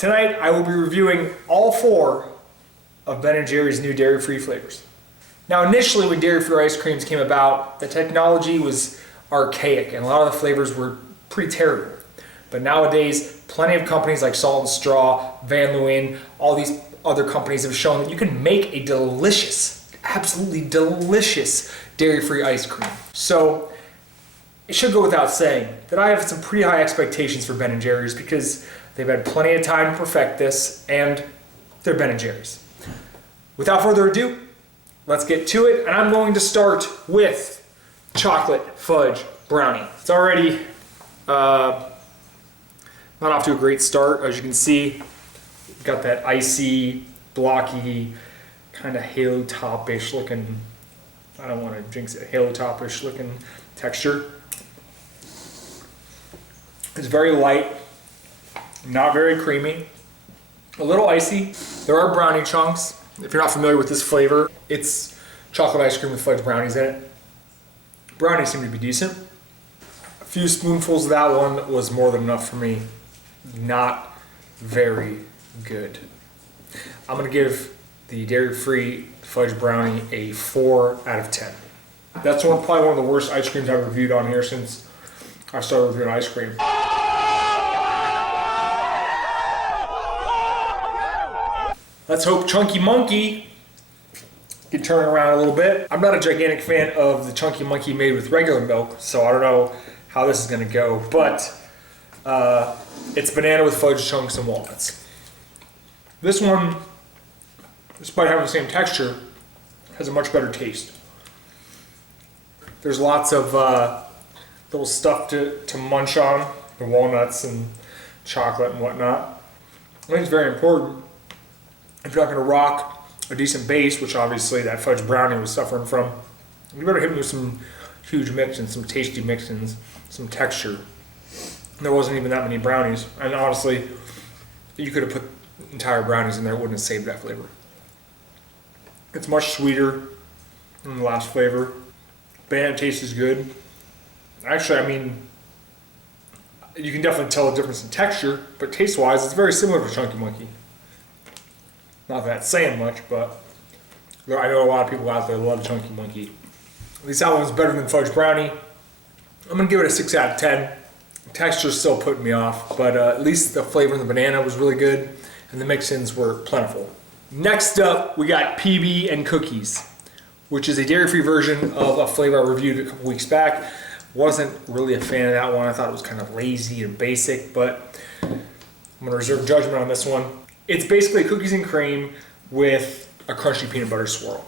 Tonight I will be reviewing all 4 of Ben & Jerry's new dairy-free flavors. Now initially when dairy-free ice creams came about, the technology was archaic and a lot of the flavors were pretty terrible. But nowadays, plenty of companies like Salt and Straw, Van Leeuwen, all these other companies have shown that you can make a delicious, absolutely delicious dairy-free ice cream. So it should go without saying that I have some pretty high expectations for Ben & Jerry's because they've had plenty of time to perfect this and they're Ben & Jerry's. Without further ado, let's get to it, and I'm going to start with chocolate fudge brownie. It's already not off to a great start. As you can see, got that icy, blocky, kind of halo top-ish looking, I don't want to jinx it, halo top-ish looking texture. It's very light, not very creamy, a little icy. There are brownie chunks. If you're not familiar with this flavor, it's chocolate ice cream with fudge brownies in it. Brownies seem to be decent. A few spoonfuls of that one was more than enough for me. Not very good. I'm gonna give the dairy-free fudge brownie a 4 out of 10. That's probably one of the worst ice creams I've reviewed on here since I started reviewing ice cream. Let's hope Chunky Monkey can turn it around a little bit. I'm not a gigantic fan of the Chunky Monkey made with regular milk, so I don't know how this is gonna go, but it's banana with fudge chunks and walnuts. This one, despite having the same texture, has a much better taste. There's lots of little stuff to munch on, the walnuts and chocolate and whatnot. I think it's very important. If you're not going to rock a decent base, which obviously that fudge brownie was suffering from, you better hit me with some huge mix-ins, some tasty mix-ins, some texture. There wasn't even that many brownies, and honestly, you could have put entire brownies in there, it wouldn't have saved that flavor. It's much sweeter than the last flavor. Banana taste is good. Actually, I mean, you can definitely tell the difference in texture, but taste-wise, it's very similar to Chunky Monkey. Not that it's saying much, but I know a lot of people out there love Chunky Monkey. At least that one's better than fudge brownie. I'm gonna give it a 6 out of 10. The texture's still putting me off, but at least the flavor in the banana was really good, and the mix-ins were plentiful. Next up, we got PB and Cookies, which is a dairy-free version of a flavor I reviewed a couple weeks back. Wasn't really a fan of that one. I thought it was kind of lazy and basic, but I'm gonna reserve judgment on this one. It's basically cookies and cream with a crunchy peanut butter swirl.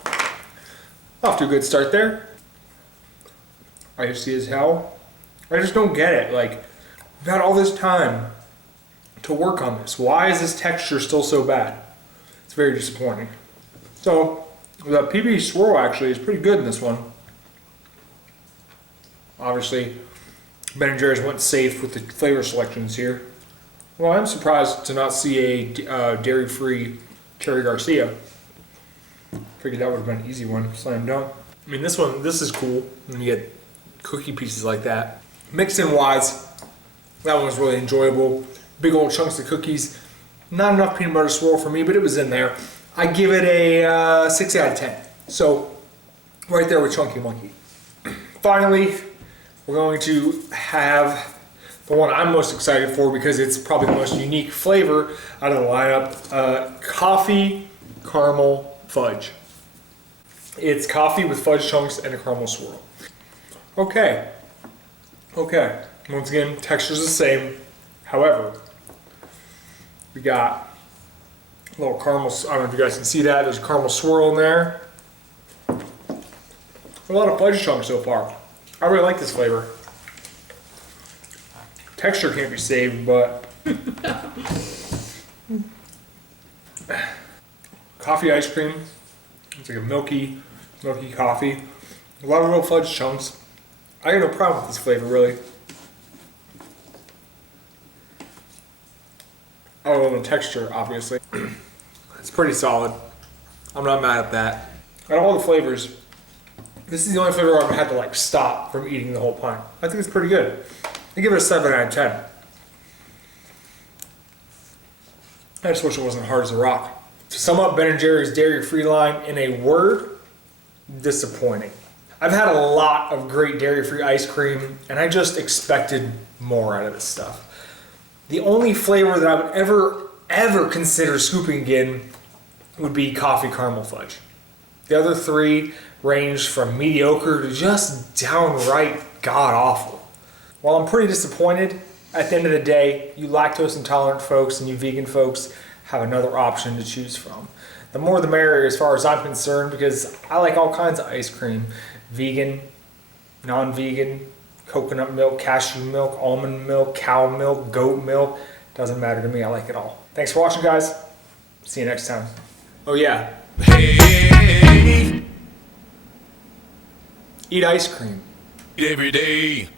Off to a good start there. Icy as hell. I just don't get it. Like, we've had all this time to work on this. Why is this texture still so bad? It's very disappointing. So, the PB swirl actually is pretty good in this one. Obviously, Ben & Jerry's went safe with the flavor selections here. Well, I'm surprised to not see a dairy-free Cherry Garcia. Figured that would have been an easy one, slam dunk. I mean, this is cool when you get cookie pieces like that. Mix-in wise, that one was really enjoyable. Big old chunks of cookies. Not enough peanut butter swirl for me, but it was in there. I give it a 6 out of 10. So, right there with Chunky Monkey. Finally, we're going to have the one I'm most excited for because it's probably the most unique flavor out of the lineup, coffee caramel fudge. It's coffee with fudge chunks and a caramel swirl. Okay. Once again, texture's the same. However, we got a little caramel, I don't know if you guys can see that, there's a caramel swirl in there. A lot of fudge chunks so far. I really like this flavor. Texture can't be saved, but coffee ice cream. It's like a milky coffee. A lot of little fudge chunks. I have no problem with this flavor, really. Other than the texture, obviously. It's pretty solid. I'm not mad at that. Out of all the flavors, this is the only flavor I've had to like stop from eating the whole pint. I think it's pretty good. I give it a 7 out of 10. I just wish it wasn't hard as a rock. To sum up Ben & Jerry's dairy-free line in a word, disappointing. I've had a lot of great dairy-free ice cream, and I just expected more out of this stuff. The only flavor that I would ever consider scooping again would be coffee caramel fudge. The other three range from mediocre to just downright god-awful. While I'm pretty disappointed, at the end of the day, you lactose intolerant folks and you vegan folks have another option to choose from. The more the merrier as far as I'm concerned, because I like all kinds of ice cream. Vegan, non-vegan, coconut milk, cashew milk, almond milk, cow milk, goat milk. Doesn't matter to me, I like it all. Thanks for watching, guys. See you next time. Oh yeah. Hey. Eat ice cream. Every day.